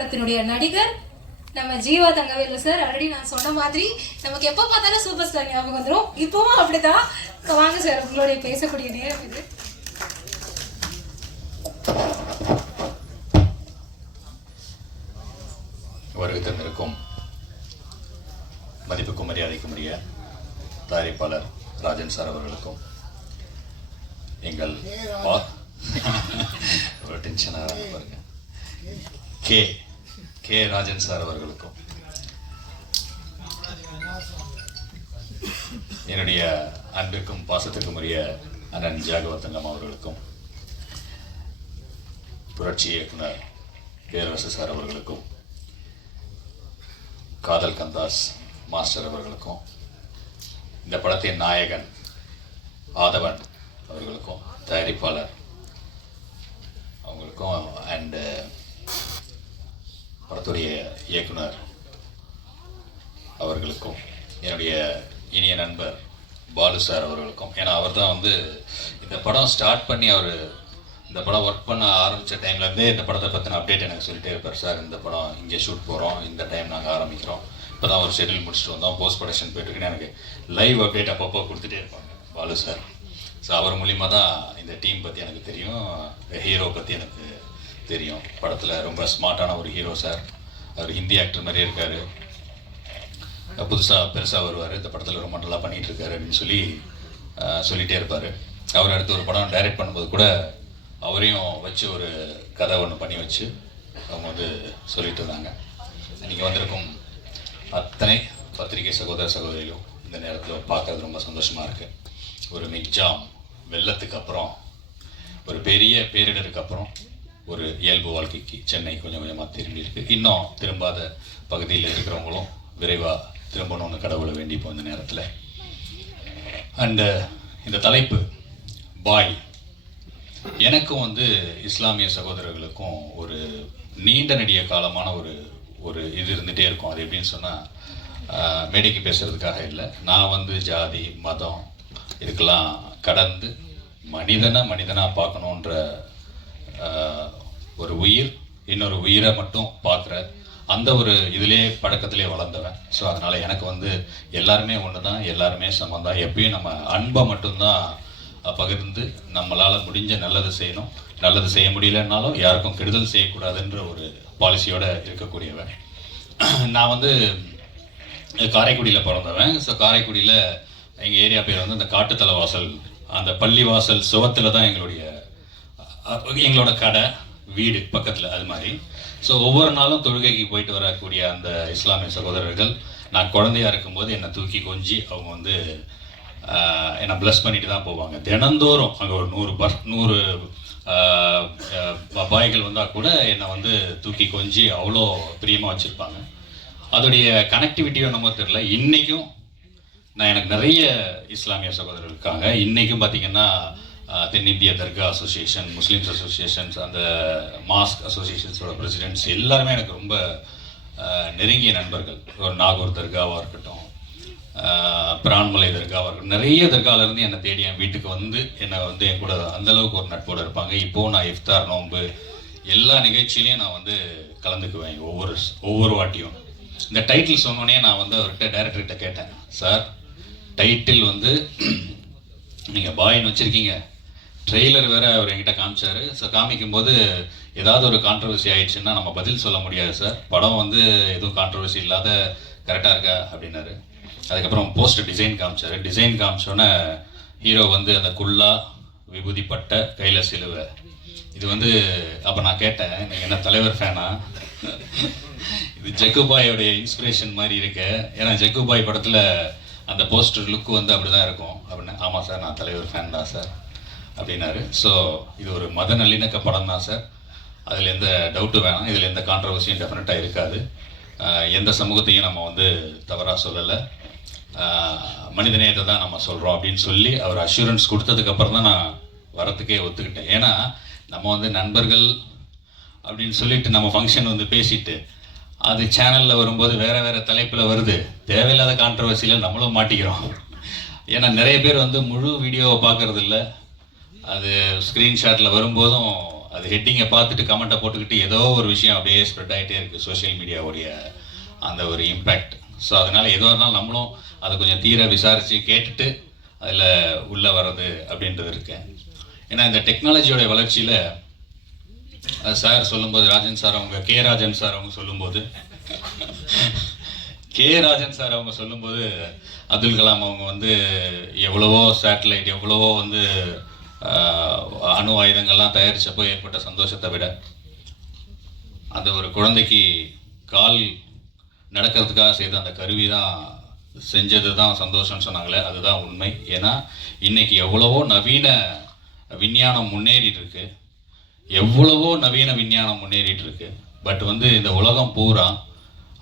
படத்தினுடைய நடிகர் நம்ம ஜீவா தங்கவேலு சார். ஆல்ரெடி நான் சொன்ன மாதிரி நமக்கு எப்போ பார்த்தாலும் சூப்பர் ஸ்டார் ஞாபகம் வந்துடும். இப்பவும் அப்படிதான். வாங்க சார், உங்களுடைய பேசக்கூடிய நேரம் இது. வருகை தந்திருக்கும் மதிப்புக்கும் மரியாதைக்கும் உரிய தயாரிப்பாளர் ராஜன் சார் அவர்களுக்கும், எங்கள் ஒரு டென்ஷனாக பாருங்க கே ராஜன் சார் அவர்களுக்கும், என்னுடைய அன்பிற்கும் பாசத்துக்கும் உரிய அண்ணன் ஜாகவத்தங்கம் அவர்களுக்கும், புரட்சி இயக்குனர் பேரரசு சார் அவர்களுக்கும், காதல் கந்தாஸ் மாஸ்டர் அவர்களுக்கும், இந்த படத்தின் நாயகன் ஆதவன் அவர்களுக்கும், தயாரிப்பாளர் அவங்களுக்கும், அண்டு படத்துடைய இயக்குனர் அவர்களுக்கும், என்னுடைய இனிய நண்பர் பாலு சார் அவர்களுக்கும். ஏன்னா அவர் தான் வந்து இந்த படம் ஸ்டார்ட் பண்ணி அவர் இந்த படம் ஒர்க் பண்ண ஆரம்பித்த டைம்லேருந்தே இந்த படத்தை பற்றின அப்டேட் எனக்கு சொல்லிட்டே இருப்பார். சார் இந்த படம் இங்கே ஷூட் போகிறோம், இந்த டைம் நாங்கள் ஆரம்பிக்கிறோம், இப்போ தான் ஒரு ஷெட்யூல் முடிச்சுட்டு வந்தோம், போஸ்ட் ப்ரொடக்ஷன் போயிட்டுருக்குன்னு எனக்கு லைவ் அப்டேட் அப்பப்போ கொடுத்துட்டே இருப்பாங்க பாலு சார். ஸோ அவர் மூலிமா தான் இந்த டீம் பற்றி எனக்கு தெரியும், ஹீரோ பற்றி எனக்கு தெரியும். படத்தில் ரொம்ப ஸ்மார்ட்டான ஒரு ஹீரோ சார். அவர் ஹிந்தி ஆக்டர் மாதிரியே இருக்கார், புதுசாக பெருசாக வருவார், இந்த படத்தில் ரொம்ப நல்லா பண்ணிகிட்டு இருக்காரு அப்படின்னு சொல்லிகிட்டே இருப்பார். அவர் அடுத்து ஒரு படம் டைரக்ட் பண்ணும்போது கூட அவரையும் வச்சு ஒரு கதை ஒன்று பண்ணி வச்சு அவங்க வந்து சொல்லிட்டு இருந்தாங்க. இன்றைக்கி வந்திருக்கும் அத்தனை பத்திரிகை சகோதர சகோதரிகளும் இந்த நேரத்தில் பார்க்கறது ரொம்ப சந்தோஷமாக இருக்குது. ஒரு மிக்ஜாம் வெள்ளத்துக்கு அப்புறம், ஒரு பெரிய பேரிடருக்கு அப்புறம் ஒரு இயல்பு வாழ்க்கைக்கு சென்னை கொஞ்சம் கொஞ்சமாக திரும்பி இருக்கு. இன்னும் திரும்பாத பகுதியில் இருக்கிறவங்களும் விரைவாக திரும்பணும்னு கடவுளை வேண்டிப்போம் இந்த நேரத்தில். அண்டு இந்த தலைப்பு பாய், எனக்கும் வந்து இஸ்லாமிய சகோதரர்களுக்கும் ஒரு நீண்ட நெடிய காலமான ஒரு இது இருந்துகிட்டே இருக்கும். அது எப்படின்னு சொன்னால், மேடைக்கு பேசுகிறதுக்காக இல்லை, நான் வந்து ஜாதி மதம் இதுக்கெல்லாம் கடந்து மனிதனாக பார்க்கணுன்ற ஒரு உயிர் இன்னொரு உயிரை மட்டும் பார்க்குற அந்த ஒரு இதிலே பழக்கத்திலே வளர்ந்தவன். ஸோ அதனால் எனக்கு வந்து எல்லாருமே ஒன்று தான், எல்லாருமே சமம் தான். எப்பயும் நம்ம அன்பை மட்டும்தான் பகிர்ந்து நம்மளால் முடிஞ்ச நல்லது செய்யணும், நல்லது செய்ய முடியலன்னாலும் யாருக்கும் கெடுதல் செய்யக்கூடாதுன்ற ஒரு பாலிசியோடு இருக்கக்கூடியவன். நான் வந்து காரைக்குடியில் பிறந்தவன். ஸோ காரைக்குடியில் எங்கள் ஏரியா பேர் வந்து அந்த காட்டுத்தலைவாசல், அந்த பள்ளிவாசல் சுவத்தில் தான் எங்களோட கடை வீடு பக்கத்தில், அது மாதிரி. ஸோ ஒவ்வொரு நாளும் தொழுகைக்கு போயிட்டு வரக்கூடிய அந்த இஸ்லாமிய சகோதரர்கள் நான் குழந்தையாக இருக்கும்போது என்னை தூக்கி கொஞ்சி அவங்க வந்து என்னை ப்ளஸ் பண்ணிட்டு தான் போவாங்க. தினந்தோறும் அங்கே ஒரு 100 பாய்கள் வந்தால் கூட என்னை வந்து தூக்கி கொஞ்சி அவ்வளோ பிரியமாக வச்சுருப்பாங்க. அதோடைய கனெக்டிவிட்டியோ என்னமோ தெரியல, இன்றைக்கும் நான் எனக்கு நிறைய இஸ்லாமிய சகோதரர்கள் இருக்காங்க. இன்றைக்கும் பார்த்திங்கன்னா தென்னிந்திய தர்கா அசோசியேஷன், முஸ்லீம்ஸ் அசோசியேஷன்ஸ், அந்த மாஸ்க் அசோசியேஷன்ஸோட பிரசிடென்ட்ஸ் எல்லாருமே எனக்கு ரொம்ப நெருங்கிய நண்பர்கள். ஒரு நாகூர் தர்காவாக இருக்கட்டும், பிரான்மலை தர்காவாக இருக்கட்டும், நிறைய தர்காவிலேருந்து என்னை தேடி என் வீட்டுக்கு வந்து என்னை வந்து என் கூட அந்தளவுக்கு ஒரு நட்போடு இருப்பாங்க. இப்போது நான் இஃப்தார் நோன்பு எல்லா நிகழ்ச்சியிலையும் நான் வந்து கலந்துக்குவேன். ஒவ்வொரு வாட்டியும் இந்த டைட்டில் சொன்னோடனே நான் வந்து அவர்கிட்ட டைரக்டர்கிட்ட கேட்டேன், சார் டைட்டில் வந்து நீங்கள் பாயின்னு வச்சுருக்கீங்க, ட்ரெய்லர் வேறு அவர் என்கிட்ட காமிச்சார். ஸோ காமிக்கும்போது ஏதாவது ஒரு கான்ட்ரவர்சி ஆயிடுச்சுன்னா நம்ம பதில் சொல்ல முடியாது சார், படம் வந்து எதுவும் கான்ட்ரவர்சி இல்லாத கரெக்டாக இருக்கா அப்படின்னாரு. அதுக்கப்புறம் போஸ்டர் டிசைன் காமிச்சார். டிசைன் காமிச்சோன்னே ஹீரோ வந்து அந்த குல்லா விபூதி பட்ட கையில் சிலுவை, இது வந்து அப்போ நான் கேட்டேன், நீங்கள் என்ன தலைவர் ஃபேனா? இது ஜக்குபாயோடைய இன்ஸ்பிரேஷன் மாதிரி இருக்கு, ஏன்னா ஜக்குபாய் படத்தில் அந்த போஸ்டர் லுக்கு வந்து அப்படி தான் இருக்கும் அப்படின்னு. ஆமாம் சார், நான் தலைவர் ஃபேன் தான் சார் அப்படின்னாரு. ஸோ இது ஒரு மத நல்லிணக்க படம் தான் சார், அதில் எந்த டவுட்டும் வேணாம், இதில் எந்த கான்ட்ரவர்சியும் டெஃபினட்டாக இருக்காது, எந்த சமூகத்தையும் நம்ம வந்து தவறாக சொல்லலை, மனிதநேயத்தை தான் நம்ம சொல்கிறோம் அப்படின்னு சொல்லி அவர் அஷூரன்ஸ் கொடுத்ததுக்கப்புறம் தான் நான் வரத்துக்கே ஒத்துக்கிட்டேன். ஏன்னா நம்ம வந்து நண்பர்கள் அப்படின்னு சொல்லிட்டு நம்ம ஃபங்க்ஷன் வந்து பேசிட்டு அது சேனலில் வரும்போது வேறு தலைப்பில் வருது, தேவையில்லாத கான்ட்ரவர்சியில் நம்மளும் மாட்டிக்கிறோம். ஏன்னா நிறைய பேர் வந்து முழு வீடியோவை பார்க்கறது இல்லை, அது ஸ்க்ரீன்ஷாட்டில் வரும்போதும் அது ஹெட்டிங்கை பார்த்துட்டு கமெண்ட்டை போட்டுக்கிட்டு ஏதோ ஒரு விஷயம் அப்படியே ஸ்ப்ரெட் ஆகிட்டே இருக்குது சோஷியல் மீடியாவுடைய அந்த ஒரு இம்பேக்ட். ஸோ அதனால் எதுவாக இருந்தாலும் நம்மளும் அதை கொஞ்சம் தீர விசாரித்து கேட்டுட்டு அதில் உள்ளே வர்றது அப்படின்றது இருக்கேன். ஏன்னா இந்த டெக்னாலஜியோடைய வளர்ச்சியில் சார் சொல்லும்போது ராஜன் சார் அவங்க ராஜன் சார் அவங்க சொல்லும்போது ராஜன் சார் அவங்க சொல்லும்போது அப்துல் கலாம் அவங்க வந்து எவ்வளவோ சேட்டலைட் எவ்வளவோ வந்து அணு ஆயுதங்கள்லாம் தயாரித்தப்போ ஏற்பட்ட சந்தோஷத்தை விட அந்த ஒரு குழந்தைக்கு கால் நடக்கிறதுக்காக செய்த அந்த கருவி தான் செஞ்சது தான் சந்தோஷம்னு சொன்னாங்களே, அதுதான் உண்மை. ஏன்னா இன்னைக்கு எவ்வளவோ நவீன விஞ்ஞானம் முன்னேறிட்டு இருக்கு, எவ்வளவோ நவீன விஞ்ஞானம் முன்னேறிட்டு இருக்கு. பட் வந்து இந்த உலகம் பூரா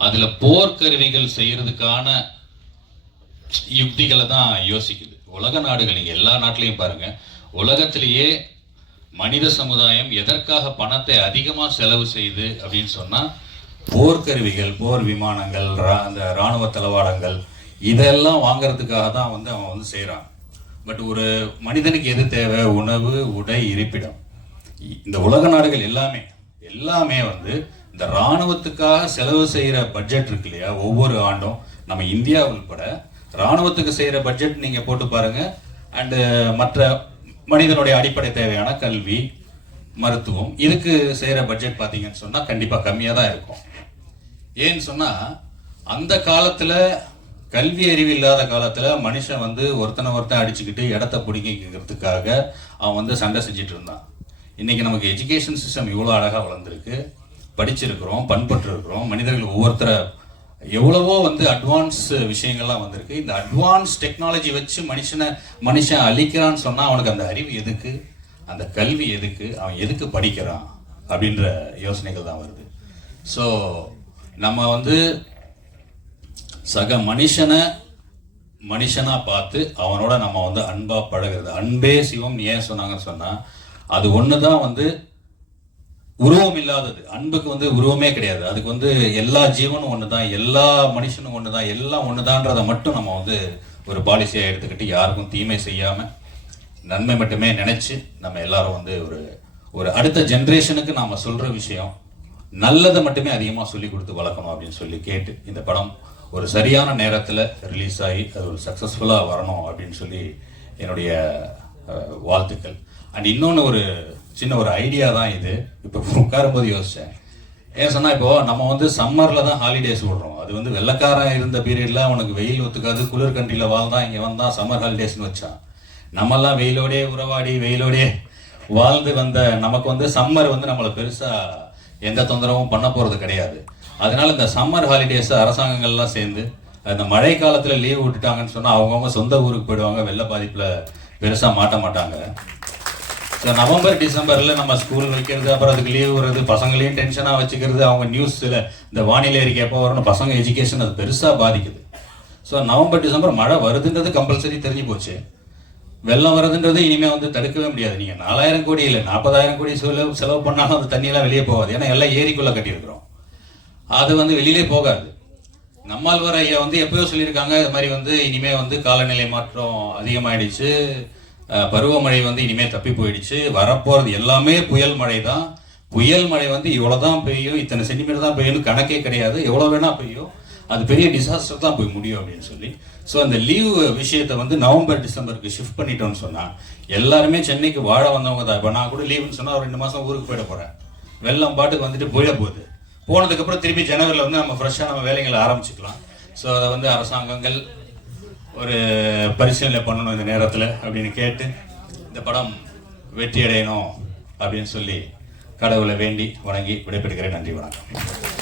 அதில் போர்க்கருவிகள் செய்யறதுக்கான யுக்திகளை தான் யோசிக்குது. உலக நாடுகள் நீங்கள் எல்லா நாட்டிலையும் பாருங்கள், உலகத்திலேயே மனித சமுதாயம் எதற்காக பணத்தை அதிகமாக செலவு செய்யுது அப்படின்னு சொன்னால் போர்க்கருவிகள், போர் விமானங்கள், அந்த இராணுவ தளவாடங்கள் இதெல்லாம் வாங்கிறதுக்காக தான் வந்து அவன் வந்து செய்கிறான். பட் ஒரு மனிதனுக்கு எது தேவை? உணவு, உடை, இருப்பிடம். இந்த உலக நாடுகள் எல்லாமே வந்து இந்த இராணுவத்துக்காக செலவு செய்கிற பட்ஜெட் இருக்கு இல்லையா, ஒவ்வொரு ஆண்டும் நம்ம இந்தியா உள்பட இராணுவத்துக்கு செய்கிற பட்ஜெட் நீங்கள் போட்டு பாருங்கள். அண்டு மற்ற மனிதனுடைய அடிப்படை தேவையான கல்வி, மருத்துவம் இதுக்கு செய்கிற பட்ஜெட் பார்த்தீங்கன்னு சொன்னால் கண்டிப்பாக கம்மியாக தான் இருக்கும். ஏன்னு சொன்னால் அந்த காலத்தில் கல்வி அறிவு இல்லாத காலத்தில் மனுஷன் வந்து ஒருத்தன் அடிச்சுக்கிட்டு இடத்த பிடிக்கிறதுக்காக அவன் வந்து சண்டை செஞ்சுட்டு இருந்தான். இன்றைக்கி நமக்கு எஜுகேஷன் சிஸ்டம் இவ்வளோ அழகாக வளர்ந்துருக்கு, படிச்சிருக்கிறோம், பண்பட்டு இருக்கிறோம், மனிதர்கள் ஒவ்வொருத்தரை எவ்வளவோ வந்து அட்வான்ஸ் விஷயங்கள்லாம் வந்திருக்கு. இந்த அட்வான்ஸ் டெக்னாலஜி வச்சு மனுஷன் அழிக்கிறான்னு சொன்னால் அவனுக்கு அந்த அறிவு எதுக்கு, அந்த கல்வி எதுக்கு, அவன் எதுக்கு படிக்கிறான் அப்படின்ற யோசனைகள் தான் வருது. ஸோ நம்ம வந்து சக மனுஷனாக பார்த்து அவனோட நம்ம வந்து அன்பாக பழகிறது. அன்பே சிவம் ஏன் சொன்னாங்கன்னு சொன்னால் அது ஒன்று தான் வந்து உருவம் இல்லாதது. அன்புக்கு வந்து உருவமே கிடையாது. அதுக்கு வந்து எல்லா ஜீவனும் ஒன்று தான், எல்லா மனுஷனும் ஒன்று தான், எல்லாம் ஒன்று தான்றதை மட்டும் நம்ம வந்து ஒரு பாலிசியாக எடுத்துக்கிட்டு யாருக்கும் தீமை செய்யாமல் நன்மை மட்டுமே நினச்சி நம்ம எல்லாரும் வந்து ஒரு அடுத்த ஜென்ரேஷனுக்கு நாம் சொல்கிற விஷயம் நல்லதை மட்டுமே அதிகமாக சொல்லி கொடுத்து வளர்க்கணும் அப்படின்னு சொல்லி கேட்டு இந்த படம் ஒரு சரியான நேரத்தில் ரிலீஸ் ஆகி அது ஒரு சக்ஸஸ்ஃபுல்லாக வரணும் அப்படின்னு சொல்லி என்னுடைய வாழ்த்துக்கள். அண்ட் இன்னொன்று ஒரு சின்ன ஒரு ஐடியா தான் இது. இப்போ உட்காரும்போது யோசித்தேன். ஏன் சொன்னால் இப்போது நம்ம வந்து சம்மரில் தான் ஹாலிடேஸ் விடுறோம். அது வந்து வெள்ளைக்காரன் இருந்த பீரியடில் அவனுக்கு வெயில் ஒத்துக்காது, குளிர் கண்ட்ரியில் வாழ்ந்தான், இங்கே வந்தான் சம்மர் ஹாலிடேஸ்னு வச்சான். நம்மெல்லாம் வெயிலோடே உறவாடி வெயிலோடே வாழ்ந்து வந்த நமக்கு வந்து சம்மர் வந்து நம்மளை பெருசாக எந்த தொந்தரவும் பண்ண போகிறது கிடையாது. அதனால இந்த சம்மர் ஹாலிடேஸை அரசாங்கங்கள்லாம் சேர்ந்து அந்த மழை காலத்தில் லீவ் விட்டுட்டாங்கன்னு சொன்னால் அவங்கவுங்க சொந்த ஊருக்கு போயிடுவாங்க, வெள்ள பாதிப்பில் பெருசாக மாட்டாங்க. ஸோ நவம்பர் டிசம்பரில் நம்ம ஸ்கூல் வைக்கிறது, அப்புறம் அதுக்கு லீவ் வருது, பசங்களையும் டென்ஷனாக வச்சுக்கிறது, அவங்க நியூஸில் இந்த வானிலை அறிக்கை எப்போ வரணும், பசங்க எஜுகேஷன் அது பெருசாக பாதிக்குது. ஸோ நவம்பர் டிசம்பர் மழை வருதுன்றது கம்பல்சரி தெரிஞ்சு போச்சு. வெள்ளம் வருதுன்றது இனிமேல் வந்து தடுக்கவே முடியாது. நீங்கள் 4000 கோடி இல்லை 40,000 கோடி செலவு பண்ணாலும் அந்த தண்ணியெல்லாம் வெளியே போகாது. ஏன்னா எல்லாம் ஏரிக்குள்ளே கட்டியிருக்கிறோம், அது வந்து வெளியிலே போகாது. நம்மாழ்வார் ஐயா வந்து எப்பயோ சொல்லியிருக்காங்க, இது மாதிரி வந்து இனிமேல் வந்து காலநிலை மாற்றம் அதிகமாகிடுச்சு, பருவமழை வந்து இனிமேல் தப்பி போயிடுச்சு, வரப்போகிறது எல்லாமே புயல் மழை தான். புயல் மழை வந்து இவ்வளோ தான் பெய்யும், இத்தனை சென்டிமீட்டர் தான் பெய்யும்னு கணக்கே கிடையாது, எவ்வளோ வேணால் பெய்யும், அது பெரிய டிசாஸ்டர் தான் போய் முடியும் அப்படின்னு சொல்லி. ஸோ அந்த லீவ் விஷயத்தை வந்து நவம்பர் டிசம்பருக்கு ஷிஃப்ட் பண்ணிட்டோம்னு சொன்னால் எல்லாருமே சென்னைக்கு வாழ வந்தவங்க தான். இப்போ நான் கூட லீவுன்னு சொன்னால் ஒரு 2 மாதம் ஊருக்கு போயிட போகிறேன், வெள்ளம் பாட்டுக்கு வந்துட்டு போயிட போகுது. போனதுக்கப்புறம் திருப்பி ஜனவரியில் வந்து நம்ம ஃப்ரெஷ்ஷாக நம்ம வேலைகளை ஆரம்பிச்சுக்கலாம். ஸோ அதை வந்து அரசாங்கங்கள் ஒரு பரிசீலனை பண்ணணும் இந்த நேரத்தில் அப்படின்னு கேட்டு இந்த படம் வெற்றி அடையணும் அப்படின்னு சொல்லி கடவுளை வேண்டி வணங்கி விடைபெறுகிறேன். நன்றி, வணக்கம்.